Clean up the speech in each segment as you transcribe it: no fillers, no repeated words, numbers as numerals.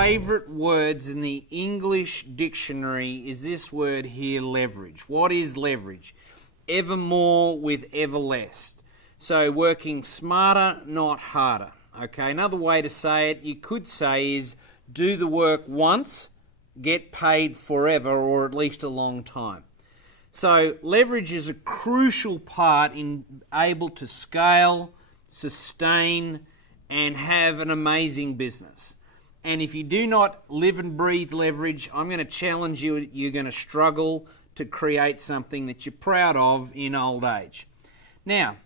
favourite words in the English dictionary is this word here, leverage. What is leverage? Ever more with ever less. So working smarter, not harder. Okay, another way to say it, you could say is do the work once, get paid forever, or at least a long time. So leverage is a crucial part in able to scale, sustain, and have an amazing business. And if you do not live and breathe leverage, I'm going to challenge you, you're going to struggle to create something that you're proud of in old age. Now,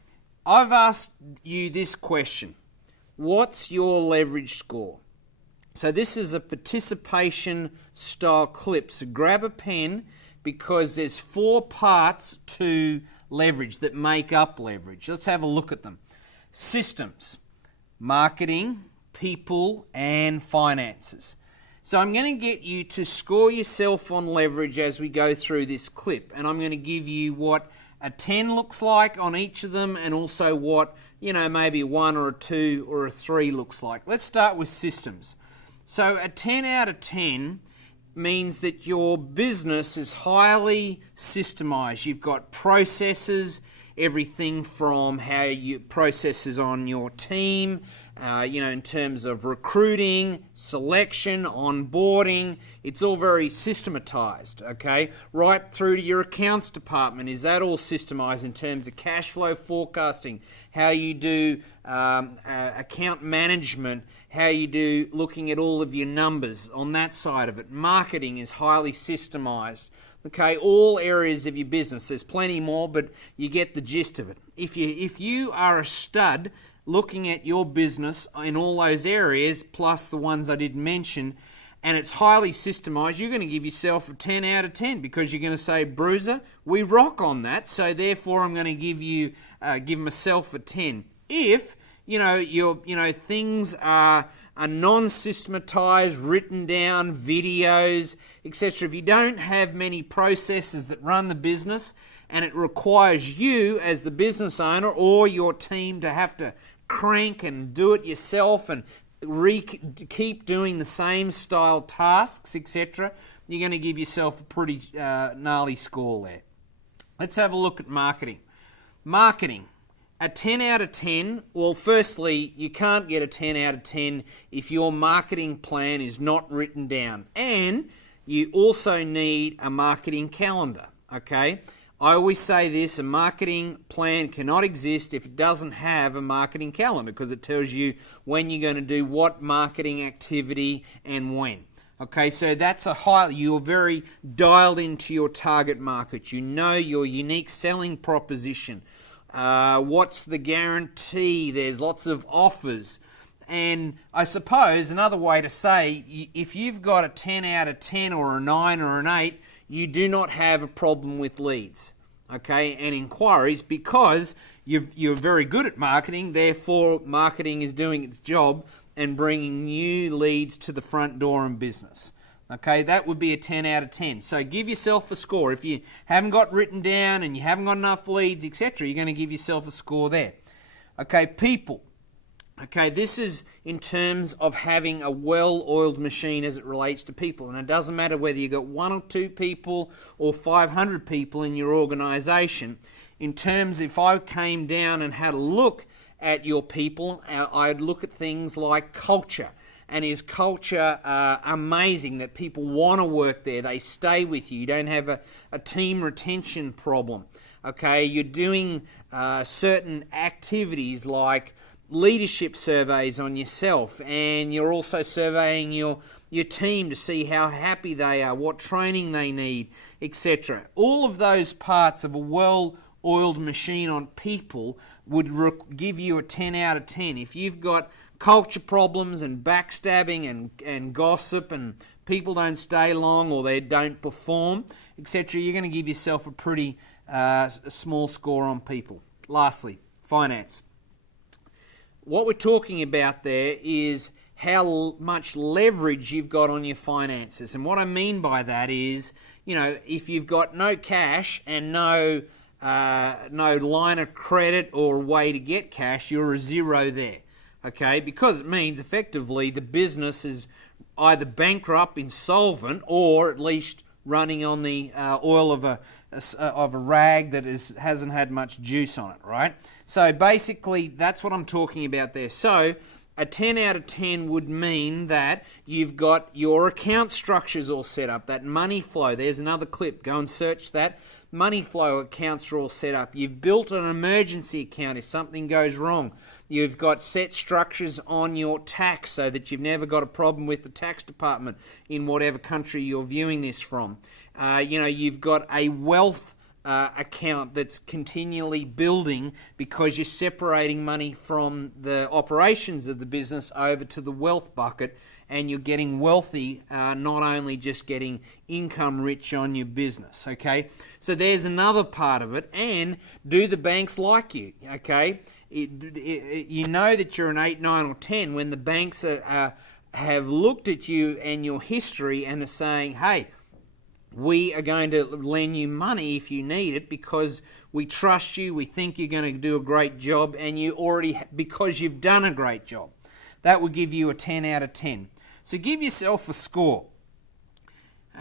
I've asked you this question. What's your leverage score? So this is a participation style clip. So grab a pen because there's 4 parts to leverage that make up leverage. Let's have a look at them. Systems, marketing, people, and finances. So I'm going to get you to score yourself on leverage as we go through this clip, and I'm going to give you what a 10 looks like on each of them, and also what, maybe a 1 or a 2 or a 3 looks like. Let's start with systems. So a 10 out of 10 means that your business is highly systemized. You've got processes, everything from how you processes on your team, in terms of recruiting, selection, onboarding. It's all very systematized, okay? Right through to your accounts department. Is that all systemized in terms of cash flow forecasting, how you do account management, how you do looking at all of your numbers on that side of it. Marketing is highly systemized. Okay, all areas of your business. There's plenty more, but you get the gist of it. If you are a stud looking at your business in all those areas, plus the ones I didn't mention, and it's highly systemized, you're going to give yourself a 10 out of 10 because you're going to say, Bruiser, we rock on that, so therefore I'm going to give myself a 10. If things are non-systematized, written down, videos, etc. If you don't have many processes that run the business and it requires you as the business owner or your team to have to crank and do it yourself and keep doing the same style tasks, etc., you're going to give yourself a pretty gnarly score there. Let's have a look at marketing. Marketing. A 10 out of 10, well, firstly, you can't get a 10 out of 10 if your marketing plan is not written down. And you also need a marketing calendar, okay? I always say this, a marketing plan cannot exist if it doesn't have a marketing calendar because it tells you when you're going to do what marketing activity and when. Okay, so that's you're very dialed into your target market. You know your unique selling proposition. What's the guarantee? There's lots of offers. And I suppose another way to say, if you've got a 10 out of 10 or a 9 or an 8, you do not have a problem with leads, okay, and inquiries because you're very good at marketing, therefore marketing is doing its job and bringing new leads to the front door in business. Okay, that would be a 10 out of 10. So give yourself a score. If you haven't got written down and you haven't got enough leads, etc., you're going to give yourself a score there. Okay, people. Okay, this is in terms of having a well-oiled machine as it relates to people. And it doesn't matter whether you've got 1 or 2 people or 500 people in your organization. In terms, if I came down and had a look at your people, I'd look at things like culture. And is culture amazing that people want to work there? They stay with you. You don't have a team retention problem. Okay, you're doing certain activities like leadership surveys on yourself, and you're also surveying your team to see how happy they are, what training they need, etc. All of those parts of a well-oiled machine on people would give you a 10 out of 10. If you've got culture problems and backstabbing and gossip and people don't stay long or they don't perform, etc., you're going to give yourself a pretty small score on people. Lastly, finance. What we're talking about there is how much leverage you've got on your finances. And what I mean by that is, if you've got no cash and no line of credit or way to get cash, you're a 0 there. Okay, because it means effectively the business is either bankrupt, insolvent, or at least running on the oil of a rag that hasn't had much juice on it, right? So basically, that's what I'm talking about there. So a 10 out of 10 would mean that you've got your account structures all set up, that money flow. There's another clip. Go and search that. Money flow accounts are all set up. You've built an emergency account if something goes wrong. You've got set structures on your tax so that you've never got a problem with the tax department in whatever country you're viewing this from. You've got a wealth account that's continually building because you're separating money from the operations of the business over to the wealth bucket, and you're getting wealthy, not only just getting income rich on your business, okay? So there's another part of it. And do the banks like you, okay? You know that you're an 8, 9 or 10 when the banks have looked at you and your history and are saying, hey, we are going to lend you money if you need it because we trust you, we think you're going to do a great job, and because you've done a great job. That would give you a 10 out of 10. So give yourself a score.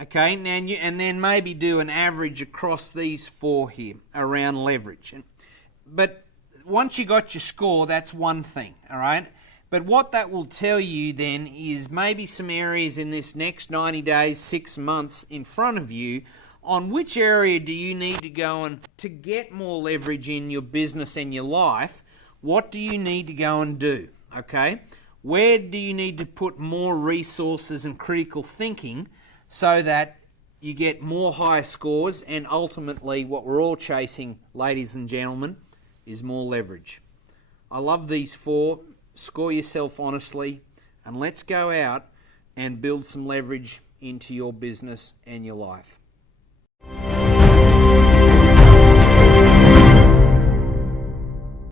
Okay, and then maybe do an average across these 4 here around leverage. But once you got your score, that's one thing, all right? But what that will tell you then is maybe some areas in this next 90 days, 6 months in front of you, on which area do you need to go and to get more leverage in your business and your life. What do you need to go and do, okay? Where do you need to put more resources and critical thinking so that you get more higher scores, and ultimately what we're all chasing, ladies and gentlemen, is more leverage. I love these 4. Score yourself honestly, and let's go out and build some leverage into your business and your life.